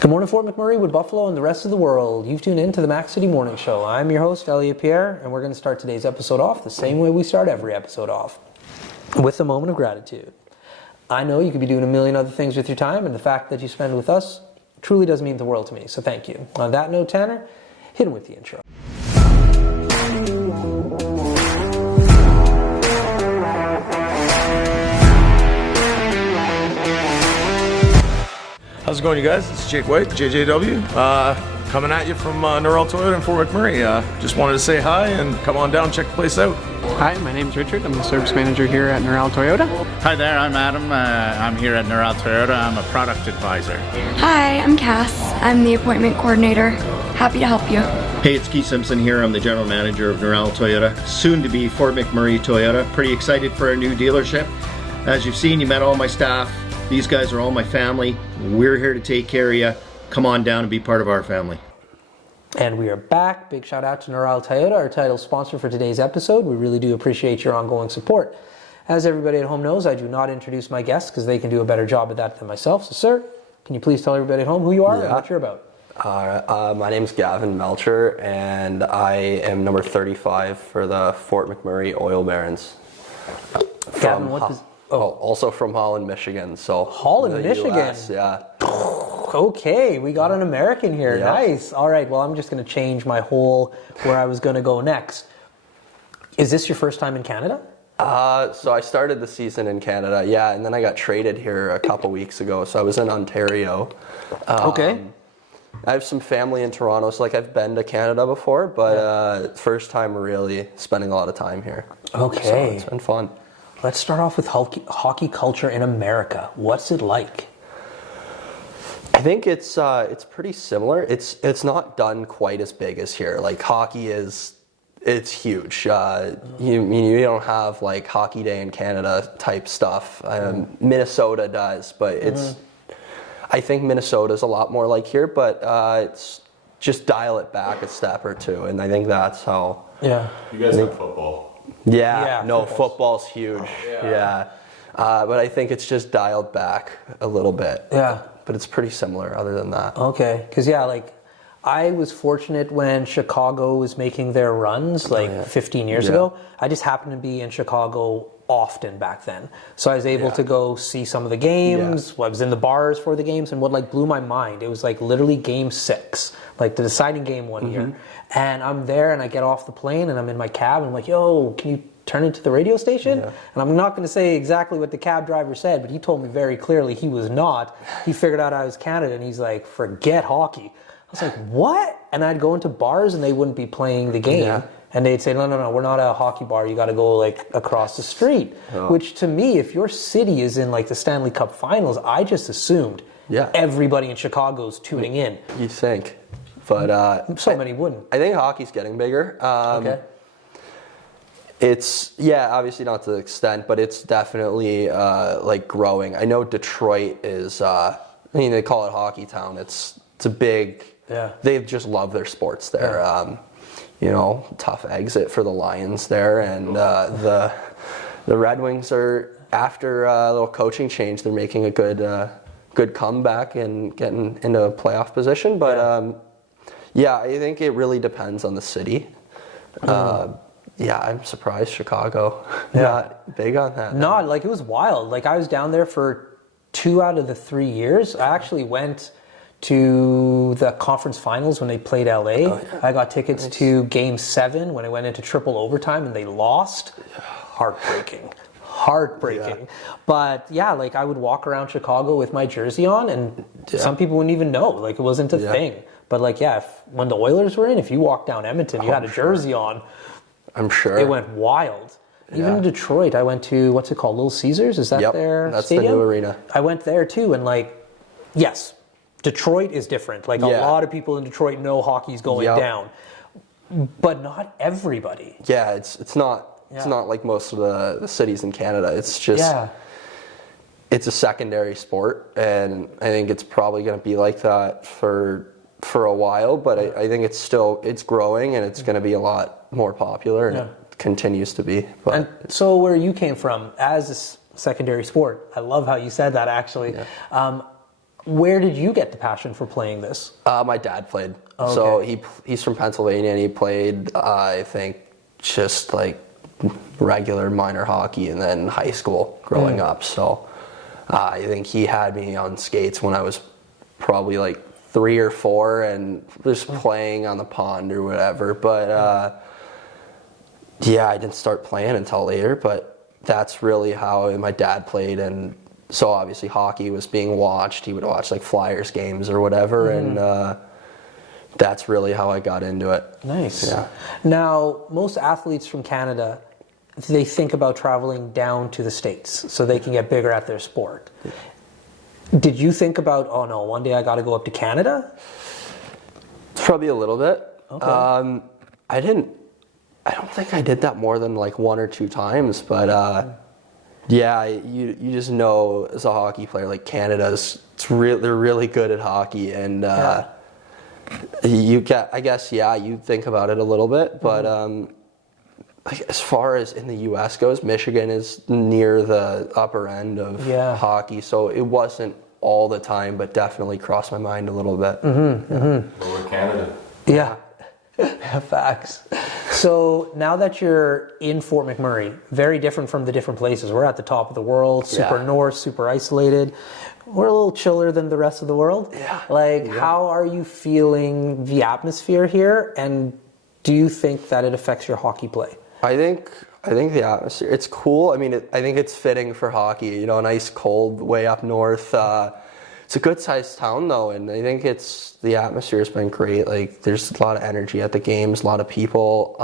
Good morning, Fort McMurray, Wood Buffalo, and the rest of the world. You've tuned in to the Mac City Morning Show. I'm your host, Elliot Pierre, and we're going to start today's episode off the same way we start every episode off, with a moment of gratitude. I know you could be doing a million other things with your time, and the fact that you spend it with us truly does mean the world to me, so thank you. On that note, Tanner, hit him with the intro. How's it going, you guys? It's Jake White, JJW, coming at you from Norrell Toyota in Fort McMurray. Just wanted to say hi and come on down, check the place out. Hi, my name's Richard. I'm the service manager here at Norrell Toyota. Hi there, I'm Adam. I'm here at Norrell Toyota. I'm a product advisor. Hi, I'm Cass. I'm the appointment coordinator. Happy to help you. Hey, it's Keith Simpson here. I'm the general manager of Norrell Toyota, soon to be Fort McMurray Toyota. Pretty excited for our new dealership. As you've seen, you met all my staff. These guys are all my family. We're here to take care of you. Come on down and be part of our family. And we are back. Big shout out to Norrell Toyota, our title sponsor for today's episode. We really do appreciate your ongoing support. As everybody at home knows, I do not introduce my guests because they can do a better job at that than myself. So, sir, can you please tell everybody at home who you are and what you're about? My name's Gavin Melcher, and I am number 35 for the Fort McMurray Oil Barons. Gavin, what does... Also from Holland, Michigan. So Holland, Michigan. US, yeah. Okay, we got an American here. Yeah. Nice. All right, well, I'm just going to change my whole where I was going to go next. Is this your first time in Canada? So I started the season in Canada, yeah, and then I got traded here a couple weeks ago. So I was in Ontario. Okay. I have some family in Toronto, so I've been to Canada before, but first time really spending a lot of time here. Okay. So it's been fun. Let's start off with hockey culture in America. What's it like? I think it's pretty similar. It's not done quite as big as here. Like hockey it's huge. You don't have like Hockey Day in Canada type stuff. Minnesota does, but I think Minnesota's a lot more like here. But it's just dial it back a step or two, and I think that's how. Yeah. You guys have football. Yeah, football's huge. Yeah. But I think it's just dialed back a little bit. Yeah. But it's pretty similar other than that. Okay, because I was fortunate when Chicago was making their runs 15 years ago. I just happened to be in Chicago often back then. So I was able to go see some of the games. I was in the bars for the games, and what blew my mind, it was literally game 6, the deciding game one year. And I'm there and I get off the plane and I'm in my cab and I'm like, yo, can you turn into the radio station? And I'm not going to say exactly what the cab driver said, but he told me very clearly he was not. He figured out I was Canada and he's like, forget hockey. I was like, what? And I'd go into bars and they wouldn't be playing the game. Yeah. And they'd say, no, we're not a hockey bar. You got to go across the street. Oh. Which to me, if your city is in the Stanley Cup Finals, I just assumed everybody in Chicago's tuning in. You think. But many wouldn't. I think hockey's getting bigger. Okay. It's obviously not to the extent, but it's definitely growing. I know Detroit is. They call it Hockey Town. It's a big. Yeah. They just love their sports there. Yeah. Tough exit for the Lions there, and the Red Wings are after a little coaching change. They're making a good comeback and getting into a playoff position, but. I think it really depends on the city. I'm surprised Chicago not big on that. No, it was wild. I was down there for 2 out of the 3 years. I actually went to the conference finals when they played LA. Oh, yeah. I got tickets to game 7 when it went into triple overtime and they lost. Heartbreaking. Yeah. But I would walk around Chicago with my jersey on and some people wouldn't even know. It wasn't a thing. But when the Oilers were in, if you walked down Edmonton, you had a jersey on. I'm sure. It went wild. Even in Detroit, I went to, what's it called, Little Caesars? Is that their that's stadium? The new arena. I went there too, and yes, Detroit is different. A lot of people in Detroit know hockey's going down. But not everybody. Yeah, it's not like most of the cities in Canada. It's just it's a secondary sport, and I think it's probably going to be like that for a while, but I think it's growing and it's going to be a lot more popular and it continues to be. But and so where you came from as a secondary sport, I love how you said that actually. Where did you get the passion for playing this? My dad played. So he's from Pennsylvania, and he played, I think, just like regular minor hockey and then high school growing up. So I think he had me on skates when I was probably like 3 or 4 and just playing on the pond or whatever. But yeah, I didn't start playing until later, but that's really how my dad played. And so obviously hockey was being watched. He would watch like Flyers games or whatever, and that's really how I got into it. Nice. Yeah. Now, most athletes from Canada, they think about traveling down to the States so they can get bigger at their sport. Did you think about, oh no, one day I got to go up to Canada? Probably a little bit. Okay. I don't think I did that more than like 1 or 2 times, but yeah, you just know as a hockey player, like they're really good at hockey, and you think about it a little bit, but like as far as in the U.S. goes, Michigan is near the upper end of hockey, so it wasn't all the time, but definitely crossed my mind a little bit. Lower Canada. Yeah. Facts. So now that you're in Fort McMurray, very different from the different places. We're at the top of the world, super north, super isolated. We're a little chiller than the rest of the world. Yeah. Like, how are you feeling the atmosphere here? And do you think that it affects your hockey play? I think the atmosphere, it's cool. I mean, I think it's fitting for hockey, you know, nice cold way up north. It's a good sized town though, and I think the atmosphere has been great. Like there's a lot of energy at the games, a lot of people.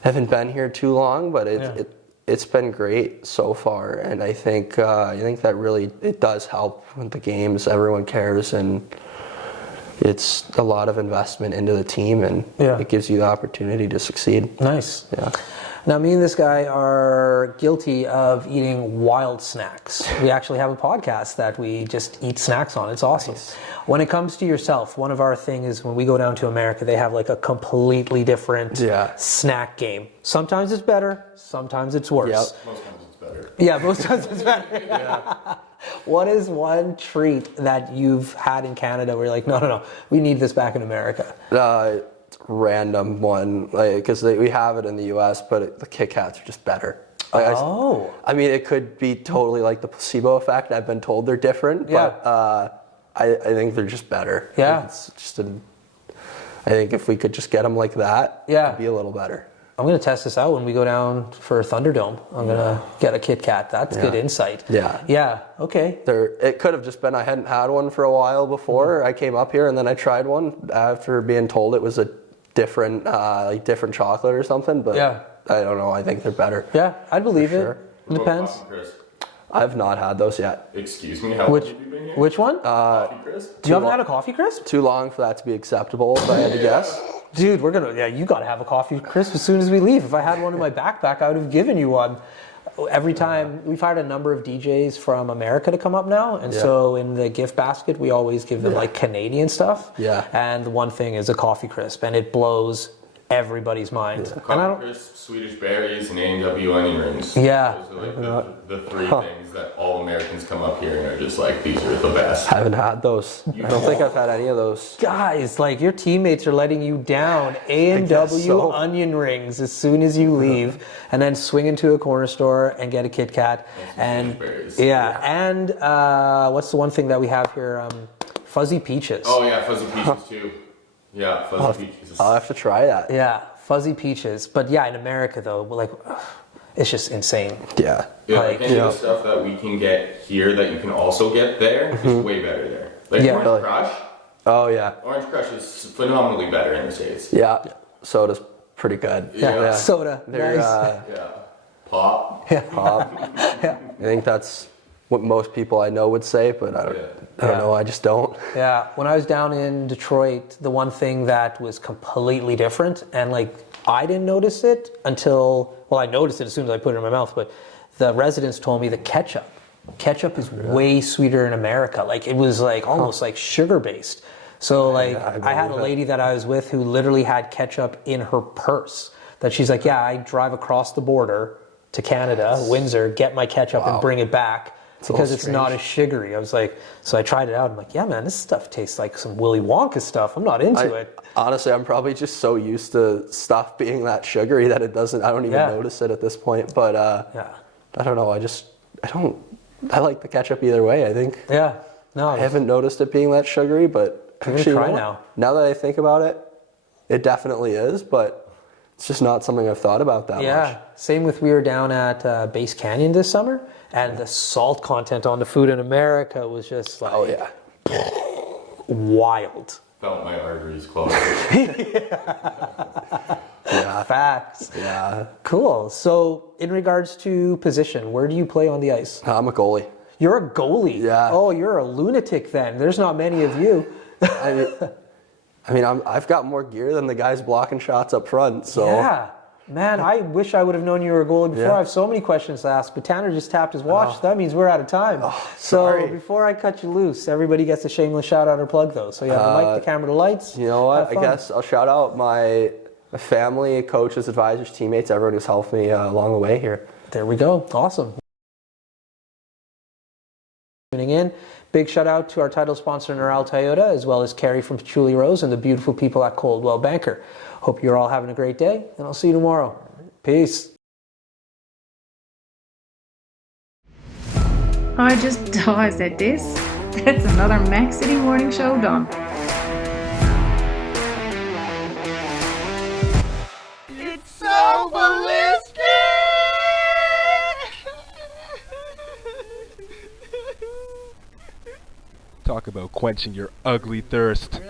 Haven't been here too long, but it's been great so far, and I think that really it does help with the games. Everyone cares, and it's a lot of investment into the team, and it gives you the opportunity to succeed. Nice. Yeah. Now, me and this guy are guilty of eating wild snacks. We actually have a podcast that we just eat snacks on. It's awesome. Nice. When it comes to yourself, one of our things is when we go down to America, they have like a completely different snack game. Sometimes it's better, sometimes it's worse. Yep. Most times it's better. Yeah, most times it's better. What is one treat that you've had in Canada where you're like, no, we need this back in America? Random one, like because we have it in the U.S., but the Kit Kats are just better. Like, I mean, it could be totally like the placebo effect. I've been told they're different, but I think they're just better. Yeah, like it's just I think if we could just get them like that, it'd be a little better. I'm gonna test this out when we go down for Thunderdome. I'm gonna get a Kit Kat. That's good insight. Yeah. Okay. It could have just been I hadn't had one for a while before I came up here, and then I tried one after being told it was a different different chocolate or something, but I don't know, I think they're better. Yeah, I'd believe it. Depends. I've not had those yet. Excuse me, how long have you been here? Which one? Coffee Crisp? You haven't had a coffee crisp? Too long for that to be acceptable, if I had to guess. Dude, you gotta have a coffee crisp as soon as we leave. If I had one in my backpack, I would have given you one. Every time, we've hired a number of DJs from America to come up now, and so in the gift basket, we always give them like Canadian stuff. Yeah. And the one thing is a coffee crisp, and it blows everybody's mind. Yeah. Coffee crisp, Swedish berries, and A&W onion rings. Yeah. Those are like the 3 things that all Americans come up here and are just like, these are the best. I haven't had those. I don't think I've had any of those. Guys, like your teammates are letting you down. A&W onion rings as soon as you leave, and then swing into a corner store and get a Kit Kat. And and what's the one thing that we have here? Fuzzy peaches. Oh yeah, fuzzy peaches too. Yeah, fuzzy peaches. I'll have to try that. Yeah, fuzzy peaches. But yeah, in America though, like it's just insane. Yeah. Like, any of the stuff that we can get here that you can also get there is way better there. Like Orange Crush. Oh yeah. Orange Crush is phenomenally better in the States. Yeah. Soda's pretty good. Yeah. Soda. They're, nice. Pop. Yeah. Pop. I think that's what most people I know would say, but I don't know. I just don't. Yeah. When I was down in Detroit, the one thing that was completely different, and like I didn't notice it until, well, I noticed it as soon as I put it in my mouth, but the residents told me the ketchup is way sweeter in America. Like it was like almost like sugar based. So like I had a lady that I was with who literally had ketchup in her purse, that she's like, I drive across the border to Canada, Windsor, get my ketchup and bring it back because it's not as sugary. I was like, so I tried it out. I'm like, yeah, man, this stuff tastes like some Willy Wonka stuff. I'm not into it. Honestly, I'm probably just so used to stuff being that sugary that it doesn't. I don't even notice it at this point. But I don't know. I like the ketchup either way. I think. Yeah. No. I haven't noticed it being that sugary, but actually, now that I think about it, it definitely is. But it's just not something I've thought about that much. Yeah. Same with we were down at Base Canyon this summer, and the salt content on the food in America was just like, wild. Felt my arteries closed. Yeah. Facts. Yeah. Cool. So, in regards to position, where do you play on the ice? I'm a goalie. You're a goalie. Yeah. Oh, you're a lunatic then. There's not many of you. I've got more gear than the guys blocking shots up front. So. Yeah. Man, I wish I would have known you were a goalie before. I have so many questions to ask, but Tanner just tapped his watch. That means we're out of time. Sorry. So before I cut you loose, everybody gets a shameless shout out or plug though. So you have the mic, the camera, the lights. You know what? I guess I'll shout out my family, coaches, advisors, teammates, everyone who's helped me along the way here. There we go. Awesome. Tuning in. Big shout out to our title sponsor, Neural Toyota, as well as Carrie from Patchouli Rose and the beautiful people at Coldwell Banker. Hope you're all having a great day, and I'll see you tomorrow. Peace. I said this. That's another Mac City Morning Show done. It's so ballistic! Talk about quenching your ugly thirst.